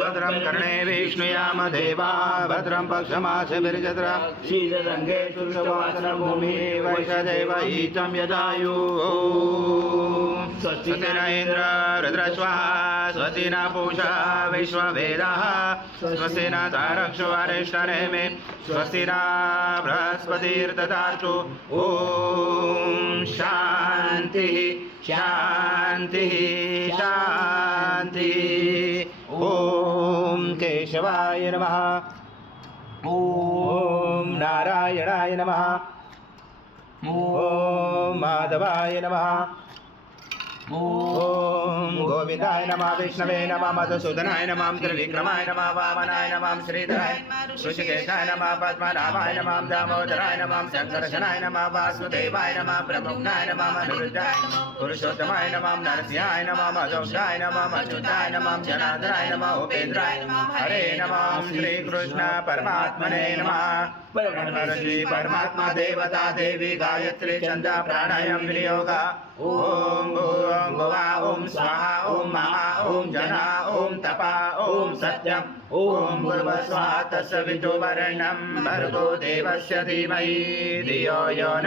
भद्रं कर्णे विष्णुयाम देवा भद्रं पक्षमाशभिर्जत्रा शीतरङ्गे शुष्कवासनभूमि वैषदेव ईचं यदायु स्वस्ति न इन्द्र रुद्रस्वाहा स्वस्ति न पूषा विश्ववेदाः स्वस्ति न तारक्षो अरिष्टनेमि स्वस्ति न बृहस्पतिर्दधातु ॐ शान्तिः शान्तिः शान्तिः ॐ केशवाय नमः ॐ नारायणाय नमः ॐ माधवाय नमः ॐ गोविंदाय नमः विष्णवे नमः मधुसूदनाय नमः त्रिविक्रमाय नमः वामनाय नमः श्रीधराय ऋषिकेशाय नमः पद्मनाभाय नमः दामोदराय नमः शंकरशनाय नमः वासुदेवाय नमः प्रमुग्नाय नमः अनिरुद्धाय पुरुषोत्तमाय नमः नरसिंहाय नमः मधुषाय नमः अच्युताय नमः जनार्दनाय नमः उपेन्द्राय नमः हरे नमः श्री कृष्ण परमात्मने नमः श्री परमात्मा देवता देवी गायत्री छंद प्राणायाम विनियोग ओम भूर्भुवः भुवा ओम स्वाहा ओम महा ओम जना ओम तपा ओम सत्यम ओम भूर्भुवस्वाहा तत्सवितुर्वरेण्यं भर्गो देवस्य धीमहि धियो यो न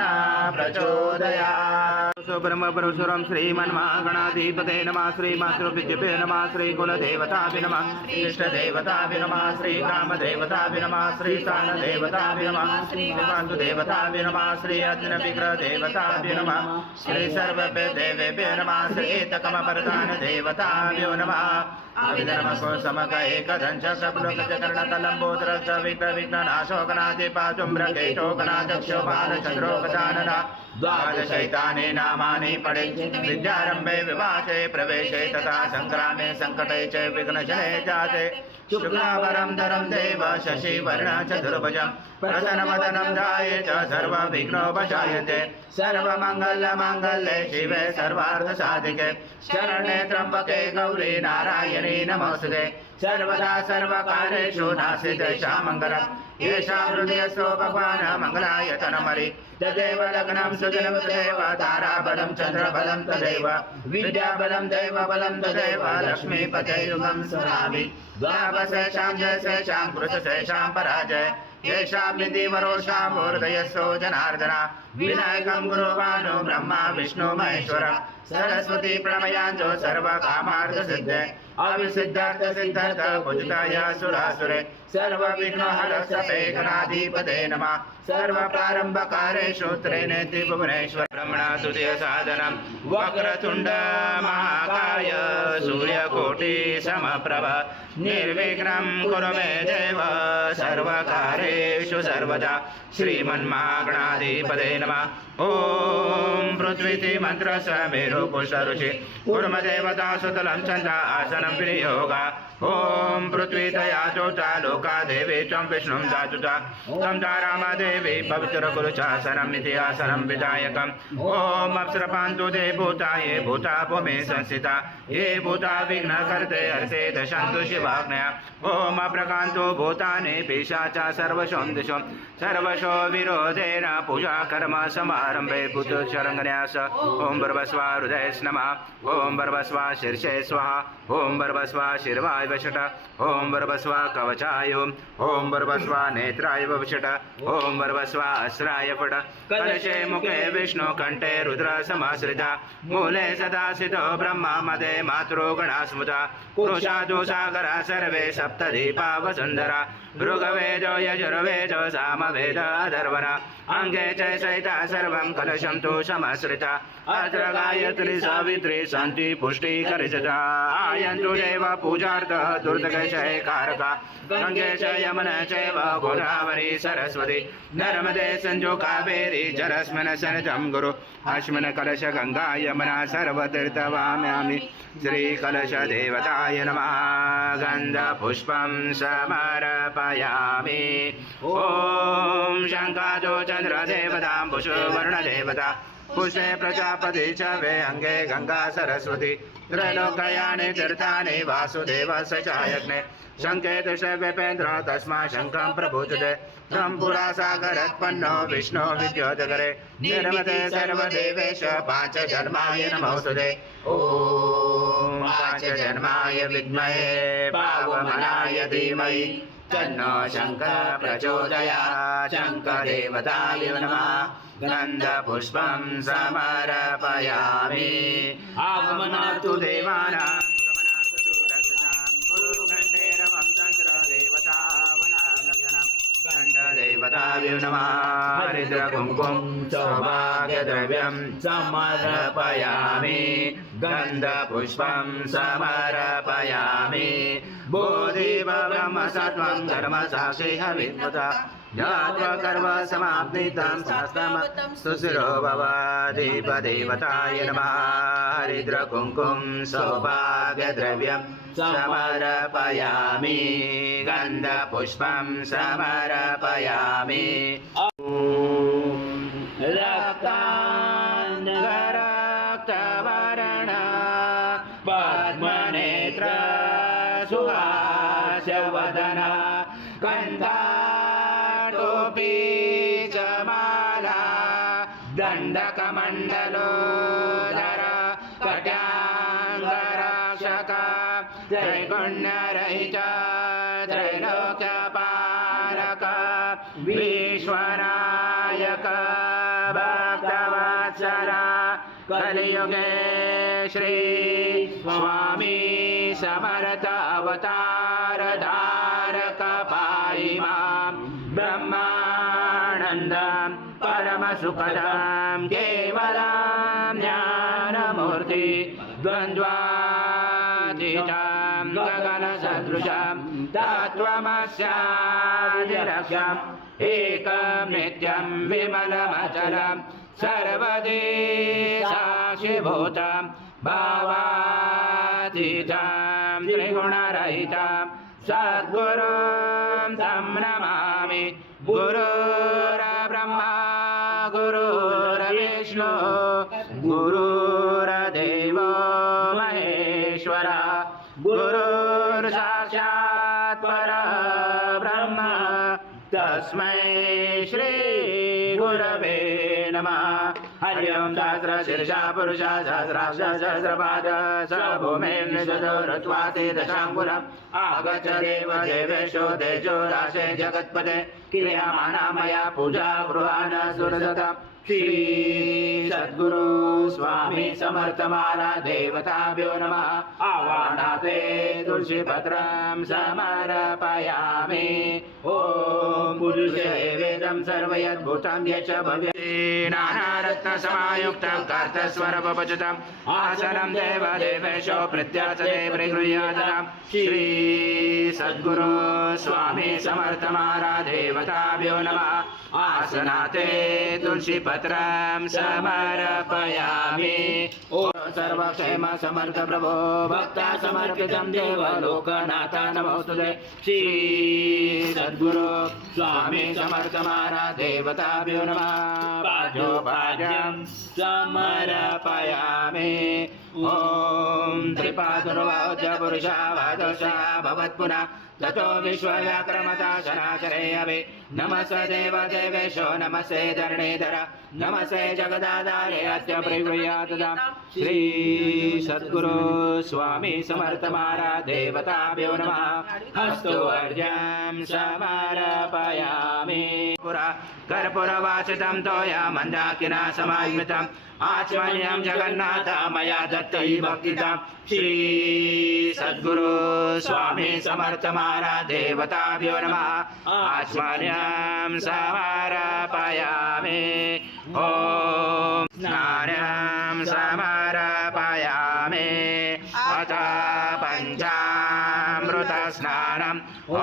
प्रचोदयात्। ब्रह्म परमेश्वरं श्रीमन्महागणाधिपते नमः श्रीमातृपितृभ्यो नमः श्रीकुलदेवताभ्यो नमः इष्टदेवताभ्यो नमः श्रीग्रामदेवताभ्यो नमः श्रीस्थानदेवताभ्यो नमः श्रीवासुदेवताभ्यो नमः श्री अग्निविग्रहदेवताभ्यो नमः श्री सर्वदेवेभ्यो नमः श्री एककमप्रधानदेवताभ्यो नमः अभिधर्मको समक एकदंश सप्लोकचकर्णकलम्बोदरश्च विघ्नविघ्ननाशोकनादिपाचुम्ब्रकेशोकनादक्षो बालचन्द्रोपदानना द्वादशैतानि नामानि पठे विद्यारम्भे विवासे प्रवेशे तथा संग्रामे संकटे च विघ्नशने जाते शुक्लाभरं धरं देव शशिवर्ण चतुर्भुजं प्रसन्नवदनं ध्याये च सर्वविघ्नोपशायते सर्वमङ्गलमाङ्गल्ये शिवे सर्वार्थसाधिके शरण्ये त्र्यम्बके गौरी नारायणी नमोस्तुते सर्वदा सर्वकार्येषु नास्ति मङ्गलम् येषां हृदयस्थो भगवान् मङ्गलाय तन्मरि तदेव लग्नं सुजनं तदेव ताराबलं चन्द्रबलं तदेव विद्याबलं दैवबलं तदेव लक्ष्मीपते युगं स्मरामि द्वादशेषां जयशेषां कृतशेषां पराजय येषां निधिवरोषां हृदयस्थो जनार्दन विनायकं गुरुवानो ब्रह्मा विष्णु महेश्वर सरस्वती प्रणमयाञ्जो सर्वकामार्थसिद्धे अविसिद्धार्थ सिद्धार्थ पूजिताय सुरासुरे सर्वविघ्नहरस्तेकनाधिपते नमः सर्वप्रारम्भकारेषु त्रिनेत्रि भुवनेश्वर ब्रह्मणा तुदय साधनं वक्रतुण्ड महाकाय सूर्यकोटि समप्रभ निर्विघ्नं कुरु मे देव सर्वकार्येषु सर्वदा श्रीमन्महागणाधिपते नमः ॐ पृथ्वीति मन्त्रस्य मेरु पुष्पऋषि कूर्मदेवता सुतलं छन्द आसनं विनियोग ॐ पृथ्वी तया चोचा लोका देवी त्वं विष्णुं दातुता तं तारामदेवी पवित्र कुरु चासनम् इति आसनं विधायकम् ॐ अप्सरपान्तु ते भूता ये भूता भूमे संस्थिता ये भूता विघ्नकर्ते हर्ते दशन्तु शिवाज्ञया ॐ अप्रकान्तो भूतानि पिशाचा सर्वशों दिशो सर्वशो विरोधेन पूजा कर्म समारम्भे भूतशरङ्गन्यास ॐ भर्वस्वा हृदये नमः ॐ भर्वस्वा शीर्षे स्वाहा ॐ भर्वस्वा शिर्वाय वषट ॐ भर्वस्वा कवचाय ॐ भर्वस्वा नेत्राय वषट ॐ भर्वस्वा अस्राय फट कलशे मुखे विष्णु कंठे रुद्र समाश्रिता मूले सदा स्थितो ब्रह्मा मदे मातृगणा स्मृता पुरुषादो सागरा सर्वे सप्तदीपा वसुन्धरा ऋग्वेदो यजुर्वेदो सामवेद अथर्वण अंगे च सहिता सर्वं कलशं तु समाश्रिता अत्र गायत्री सावित्री सन्ति पुष्टिकरिषदा आयन्तु देव पूजार्थ दुर्दशयकारका गंगे च यमुना चैव गोदावरी सरस्वती नर्मदे सिन्धु कावेरी जलस्मिन् सन्निधं गुरु अस्मिन् कलश गंगा यमुना सर्वतीर्थवाम्यामि श्रीकलशदेवताय नमः गन्धपुष्पं समर्पयामि ॐ शङ्कादो चन्द्रदेवतां पुष्पवर्णदेवता पुष्पे प्रजापति च वे अंगे गंगा सरस्वती त्रैलोक्यानि तीर्थानि वासुदेवस्य च यज्ञे शङ्के दशवेपेन्द्र तस्मा शङ्खं प्रभुजते तं पुरा सागरोत्पन्नो विष्णु विद्योतकरे निर्मते सर्वदेवेश पाञ्चजन्माय नमोस्तुते ॐ पाञ्चजन्माय विद्महे पावमनाय धीमहि तन्नो शङ्कर प्रचोदयात् शङ्करदेवताय नमः गन्धपुष्पं समर्पयामि आगमनातु देवानां गमनातु सुरक्षां गुरुघण्टेरवं तन्त्रदेवतावनागणं घण्टदेवताय नमः हरिद्रकुङ्कुं सौभाग्यद्रव्यं समर्पयामि गन्धपुष्पं समर्पयामि बोधिब्रह्मसत्त्वं धर्मसाक्षिहविद्वता ज्ञात्वा कर्मसमाप्तितं शास्त्रं सुशिरो भवाधिपदेवताय नमः हरिद्रकुङ्कुं सौभाग्यद्रव्यं समर्पयामि गन्धपुष्पं समर्पयामि रक्ताङ्गरक्तवर्ण पद्मनेत्र सुहास्यवदन कण्ठाटोपी च माला दण्डकमण्डलोदर कट्याङ्गरक्षक त्रैगुण्यरहित त्रैलोक्यपालक विश्वनायक भक्तवत्सला कलियुगे श्री स्वामी समर्थ अवतार धारक पाहि मां ब्रह्मानन्दं परमसुखदं केवलं ज्ञानमूर्ति द्वन्द्वातीतं गगनसदृशं तत्त्वमस्यादिलक्ष्यम् एकं नित्यं विमलमचलं सर्वदि साक्षिभूतं भावातीतं त्रिगुणरहितं सद्गुरुं तं नमामि गुरुर्ब्रह्मा गुरुर्विष्णु गुरुर्देवो महेश्वरा गुरुर्साक्षात् परब्रह्म तस्मै श्री गुरवे नमः हरि ओं सहस्रशीर्षा पुरुषा सहस्राक्ष सहस्रपाद स भूमिर्निषदोरुत्वाति दशाङ्कुलम् आगच्छ देवदेवेशो तेजो राशे जगत्पते क्रियमाणा मया पूजा गृहाण सुरसतम् श्री सद्गुरु स्वामी समर्थ महाराज देवताभ्यो नमः आवाहनाते तुलसीपत्रं समर्पयामि ॐ पुरुषे वेदं सर्वयद्भूतं यच्च भव्यते नानारत्नसमायुक्तं कार्तस्वरपपचितम् आसनं देवदेवेशो प्रत्यासते परिगृह्यात् श्री सद्गुरु स्वामी समर्थ महाराज देवताभ्यो नमः आसनाते तुलसीपत्रं समर्पयामि ॐ सर्वक्षेम समर्थ प्रभो भक्ता समर्पितं देवलोकनाथ नमोस्तुते श्री सद्गुरु स्वामी समर्थ महाराज देवताभ्यो नमः पाद्योपाद्यं समर्पयामि ॐ त्रिपादुर्वाच्य पुरुषा वादशा भवत्पुनः ततो विश्वव्याक्रमता शनाचरे अभि नमस्ते देवदेवेशो नमस्ते धरणीधर नमस्ते जगदाधारे अद्य परिगृह्यात् श्री सद्गुरु स्वामी समर्थ महाराज देवताभ्यो नमः हस्तोर्जं समर्पयामि कर्पूरवासितं तोया मन्दाकिना समायुक्तम् आचमनीयं जगन्नाथ मया दत्तै भक्तितं श्री सद्गुरु स्वामी समर्थ महाराज देवताभ्यो नमः आचमनीयं समर्पयामि ॐ स्नानं समर्पयामि अथ पञ्चामृतस्नानम् ॐ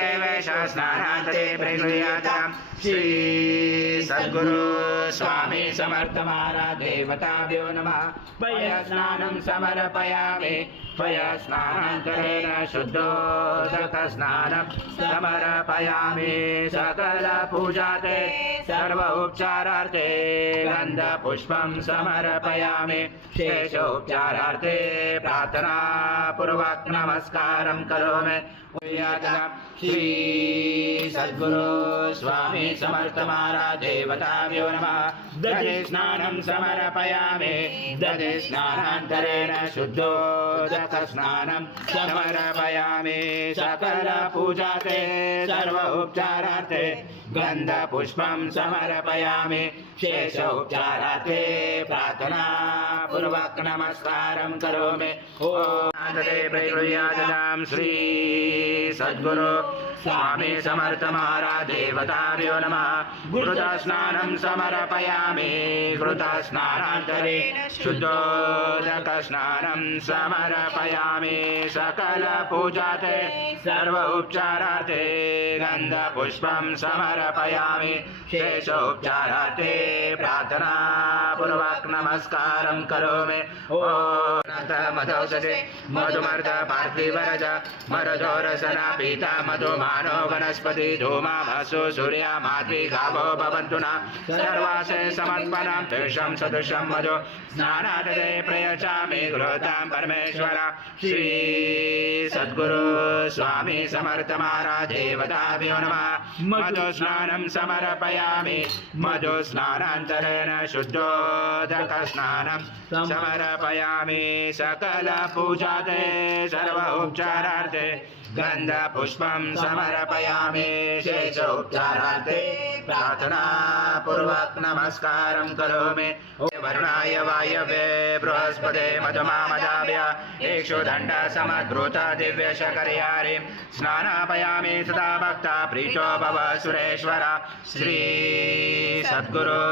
देवेश स्नानान्तरे प्रगृह्यात् श्री सद्गुरु स्वामी समर्थ महाराज देवताभ्यो नमः पयस्नानं समर्पयामि पयस्नानान्तरेण शुद्धोदकस्नानं समर्पयामि सकलपूजाते सर्व उपचारार्थे गन्धपुष्पं समर्पयामि शेषोपचारार्थे प्रार्थना पूर्वक नमस्कारं करोमि। श्री सद्गुरु स्वामी समर्थ महाराज देवताभ्यो नमः। दधे स्नानं समर्पयामि, दधे स्नानान्तरेण शुद्धोदक स्नानं समर्पयामि। सकल पूजाते सर्व उपचारार्थे गन्धपुष्पं समर्पयामि। शेष उपचारार्थे प्रार्थना पूर्वक नमस्कारं करोमि। ओम प्रयुयादनां श्री सद्गुरु स्वामी समर्थ महाराज देवताभ्यो नमः। घृता स्नानं समर्पयामि, घृता स्नानान्तरे शुद्धोदक स्नानं समर्पयामि। सकल पूजाते सर्व उपचारार्थे गन्धपुष्पं समर्पयामि। शेष उपचारार्थे प्रार्थना पूर्वक नमस्कारं करोमि। ओम मधौषधे मधुमर्द पार्थिवरज मरजोरसना पीता मधुमानो वनस्पति धूमामसु सूर्या माध्वी गावो भवन्तु न सर्वासे समर्पणं तेषां सदृशं मधु स्नानादे प्रयच्छामि गृहतां परमेश्वर। श्री सद्गुरु स्वामी समर्थ महाराज देवताभ्यो नमः। मधु स्नानं समर्पयामि, मधु स्नानान्तरेण शुद्धोदक स्नानं समर्पयामि। सकल पूजाते सर्व उपचारार्थे गन्धपुष्पं समर्पयामि। शेष उपचारार्थे प्रार्थना पूर्वक नमस्कारं करोमि। वरुणाय वायवे बृहस्पते मधुमामदाभ्य इक्षुदण्ड समद्रुत दिव्य शकर्यारि स्नानापयामि सदा भक्ता प्रीतो भव सुरेश्वर। श्री सद्गुरु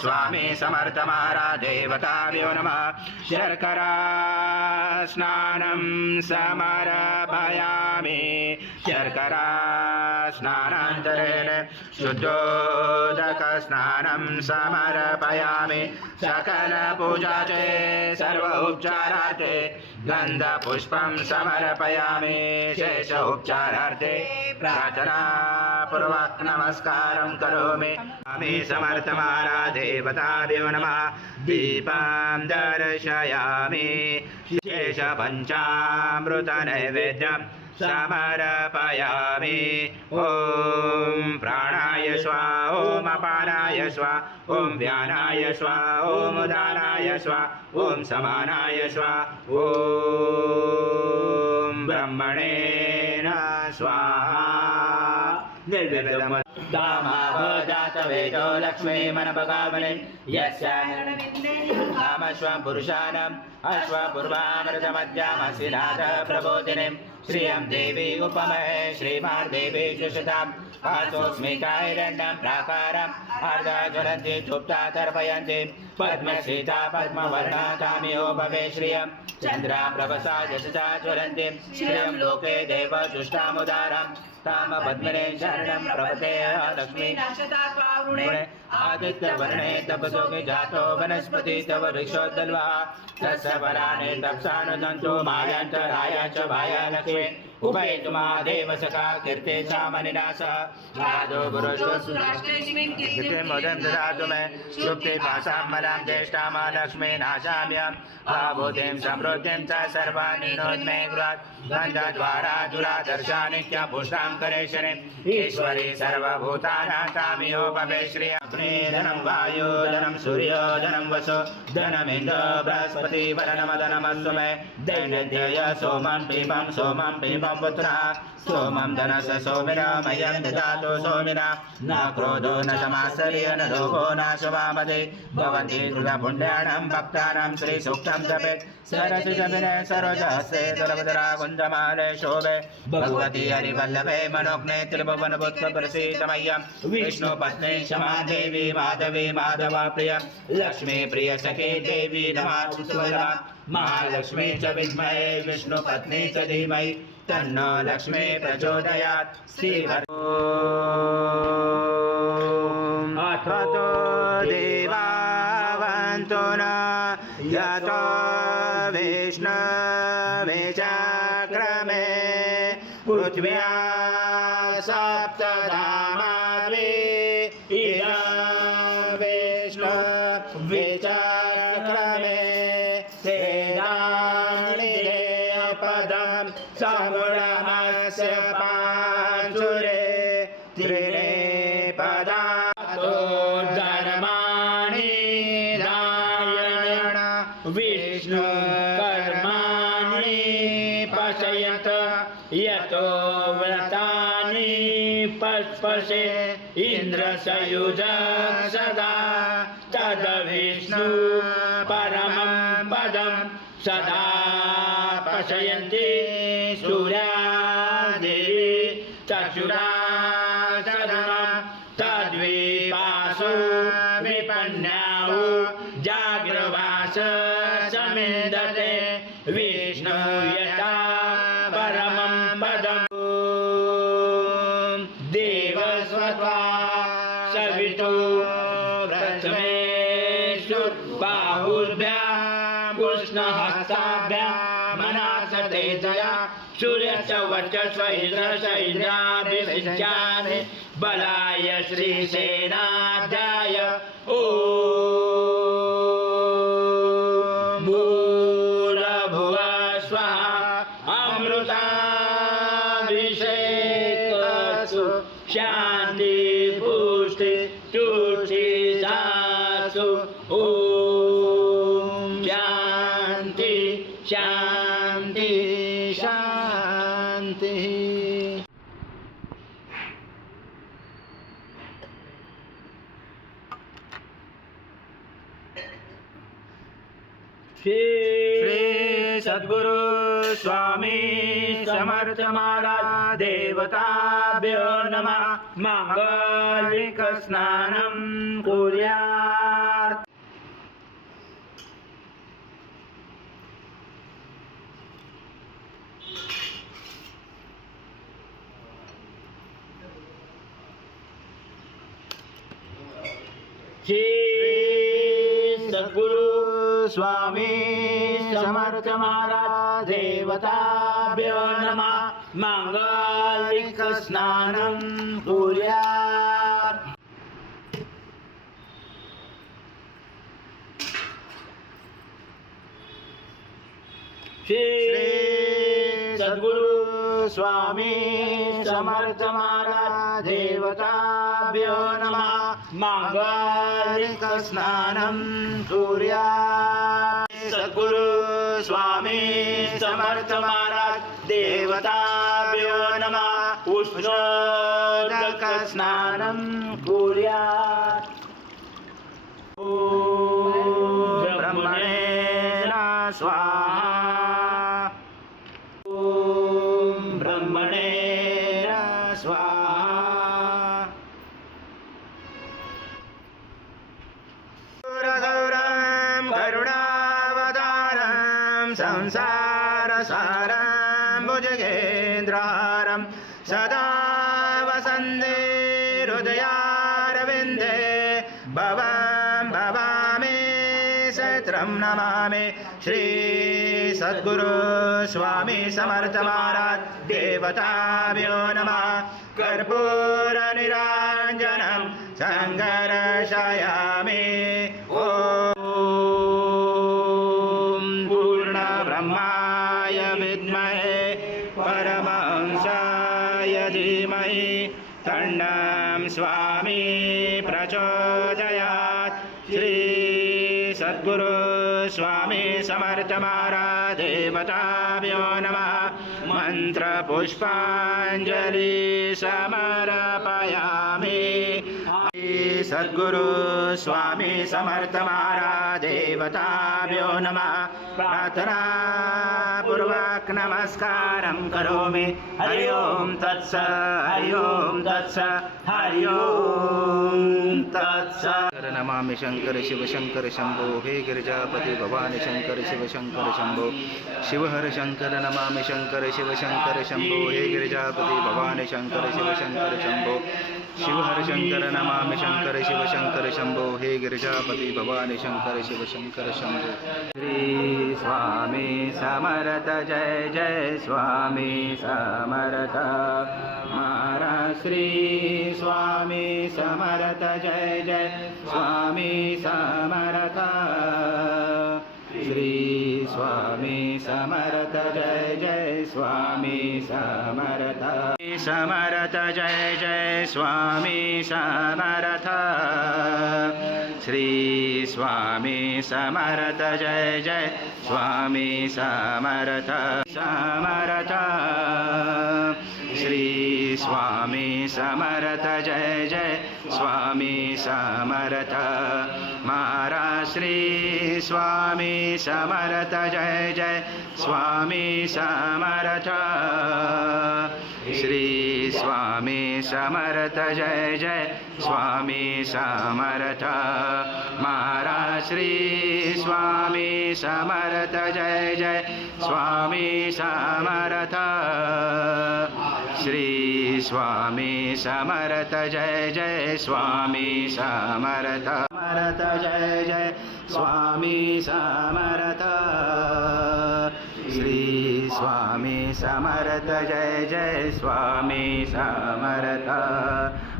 स्वामी समर्थ महाराज देवताभ्यो नमः। शर्करा स्नानं समर्पयामि, शर्करा स्नानान्तरेण शुद्धोदक स्नानं समर्पयामि। सकल पूजाते सर्व उपचारार्थे गन्धपुष्पं समर्पयामि। शेष उपचारार्थे प्रार्थना पूर्वक नमस्कारं करोमि। स्वामी समर्थ महाराज देवताभ्यो नमः। दीपं दर्शयामि, शेष पंचामृत नैवेद्यं समर्पयामि। ओम प्राणाय स्वाहा, ओम अपानाय स्वाहा, ओम व्यानाय स्वाहा, ओम उदानाय स्वाहा, ओम समानाय स्वाहा, ओम ब्रह्मणे नमः स्वाहा। निर्विघ्नं दामावजात वेदो लक्ष्मी मनपगावने यस्यामश्वं पुरुषाणाम् अश्वपूर्वामृतमध्यामसिनाथ प्रबोधिनीं श्रियं देवी उपमहे श्रीमार्देवी सुषताम् आसोस्मिताहिरण्यं प्राकारम् अर्धज्वलन्ति चुप्ता तर्पयन्ति पद्मसीता पद्मवर्णा तामियो भवे श्रियं चन्द्रा प्रभसा यशसा ज्वलन्ति श्रियं लोके देव जुष्टामुदारम् ताम पद्मने शरणं प्रपते लक्ष्मी आदित्य वर्णे तपसोगे जातो वनस्पति तव वृक्षोद्दल्वा तस्य वराने तप्सानुदन्तो मायान्तराय च भाया लक्ष्मी उभयतु महादेव सखा कीर्ते सामनिनाश राजो गुरुष्वस्मिन् मोदं ददातु मे शुक्ति पाशां मलां ज्येष्ठां लक्ष्मी नाशाम्यं आभूतिं समृद्धिं च सर्वाणि नोद्मे गृहात् गन्धद्वारा दुरादर्शा नित्या पुष्टां करेश्वरीम् ईश्वरी सर्वभूतानां तामियो भवे श्रियं धनं वायु धनं सूर्यो धनं वसु धनमिन्द्र बृहस्पति वरनमदनमस्तु मे दैन्यध्यय सोमं पीपं पुत्रः सोमं धनस्य सोमिनामयं ददातु सोमिना न क्रोधो न समाश्चर्य न लोभो न शुभामति भवन्ति कृतपुण्यानां भक्तानां श्रीसूक्तं जपेत् सरसि जपिने सरोजहस्ते दलवदरा कुन्दमाले शोभे भगवती हरिवल्लभे मनोज्ञे त्रिभुवनपुत्रप्रसीदमय्यं विष्णुपत्नी क्षमा देवी माधवी माधवा प्रिय लक्ष्मी प्रिय सखी देवी नमः महालक्ष्मी च विद्महे विष्णुपत्नी च धीमहि तन्नो लक्ष्मी प्रचोदयात्। अथो देवावन्तो न यतो विष्णवे चक्रमे पृथ्व्या सप्तधामावे विष्णवे चक्रमे तेनानि रामस्य पांसुरे त्रिणे पदातो धर्माणि दायण विष्णु कर्माणि पश्यत यतो व्रतानि पस्पशे इन्द्रसयुज सदा तद विष्णु परमं पदं सदा पश्यन्ति सूर्यादेवी चक्षुरासनं तद्विपासो विपन्यावो जाग्रवास समिन्दते विष्णु यथा परमं पदम् देवस्वत्वा सवितो बाहुभ्यां कृष्णहस्ताभ्यां मनासतेजया सूर्यस्य वर्चस्व इन्द्रस्याभिषिच्यामि बलाय श्रीसेनाध्याय ॐ भूर्भुवः स्वः अमृताभिषेकस्तु शान्ति पुष्टि तुष्टि सासु ॐ शान्ति शान्ति शान्ति। श्री सद्गुरु स्वामी समर्थ महाराज देवताभ्यो नमः। मांगलिक स्नानं कुर्यात्। श्री सद्गुरु स्वामी समर्थ महाराज देवताभ्यो नमः। मांगलिक स्नानं कुर्यात्। श्री सद्गुरु स्वामी समर्थ महाराज देवताभ्यो नमः। मांगलिक स्नानं कुर्यात्। सद्गुरु स्वामी समर्थ महाराज देवताभ्यो नमः। उष्णोदक स्नानं कुर्यात्। ॐ ब्रह्मणे स्वाहा। ॐ ब्रह्मणे स्वाहा। गौरं करुणावतारं संसारसारं भुजगेन्द्रहारं सदा वसन्दे हृदयारविन्दे भवं भवामि शत्रं नमामि। श्री सद्गुरु स्वामी समर्थ महाराज देवताभ्यो नमः। कर्पूर निराञ्जनं सङ्गर्शयामि। ॐ पूर्णब्रह्माय विद्महे परमहंसाय धीमहि तन्नं स्वामी प्रचोदयात्। श्री सद्गुरु स्वामी समर्थ महाराज देवताभ्यो नमः। मंत्र पुष्पांजलि समर्पयामि। सद्गुरु स्वामी समर्थ महाराज देवताभ्यो नमः। प्रार्थना पूर्वक नमस्कारं करोमि। हरि ओम तत्स हरि ओम तत्स हरि ओम तत्स। नमामि शंकर शिव शंकर शंभो। हे गिरिजापति भवानी शंकर शिव शंकर शंभो। शिव हर शंकर नमामि शंकर शिव शंकर शंभो। हे गिरिजापति भवानी शंकर शिव शंकर शंभो। शिव हर शंकर नमामि शंकर शिव शंकर शंभो। हे गिरिजापति भवानी शंकर शिव शंकर शंभो। श्री स्वामी समर्थ जय जय स्वामी समर्थ महाराज। श्री स्वामी समर्थ जय जय स्वामी समर्थ। श्री स्वामी समर्थ जय जय स्वामी समर्थ समर्थ जय जय स्वामी समर्थ श्री स्वामी समर्थ जय जय स्वामी समर्थ समर्थ श्री स्वामी समर्थ जय जय स्वामी समर्थ महाराज श्री स्वामी समर्थ जय जय स्वामी समर्थ श्री स्वामी समर्थ जय जय स्वामी समर्थ महाराज श्री स्वामी समर्थ जय जय स्वामी समर्थ श्री स्वामी समर्थ जय जय स्वामी समर्थ समर्थ जय जय स्वामी समर्थ श्री स्वामी समर्थ जय जय स्वामी समर्थ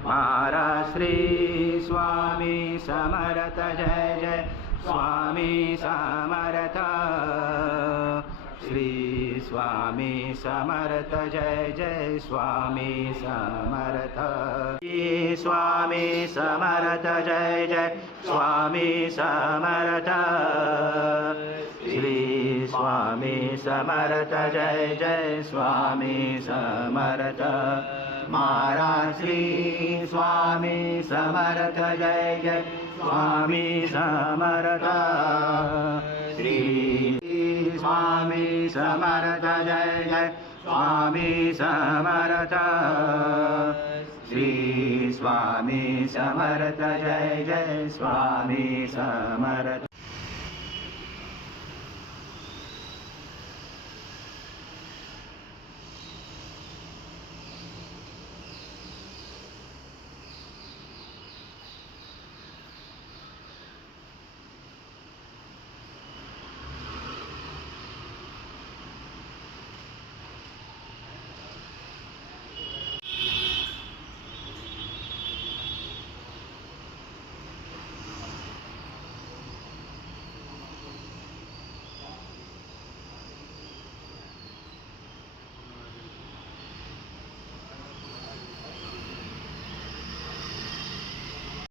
महाराज श्री स्वामी समर्थ जय जय स्वामी समर्थ श्री स्वामी समर्थ जय जय स्वामी समर्थ श्री स्वामी समर्थ जय जय स्वामी समर्थ श्री स्वामी समर्थ जय जय स्वामी समर्थ महाराज श्री स्वामी समर्थ जय जय स्वामी समर्थ श्री स्वामी समर्थ जय जय स्वामी समर्थ श्री स्वामी समर्थ जय जय स्वामी समर्थ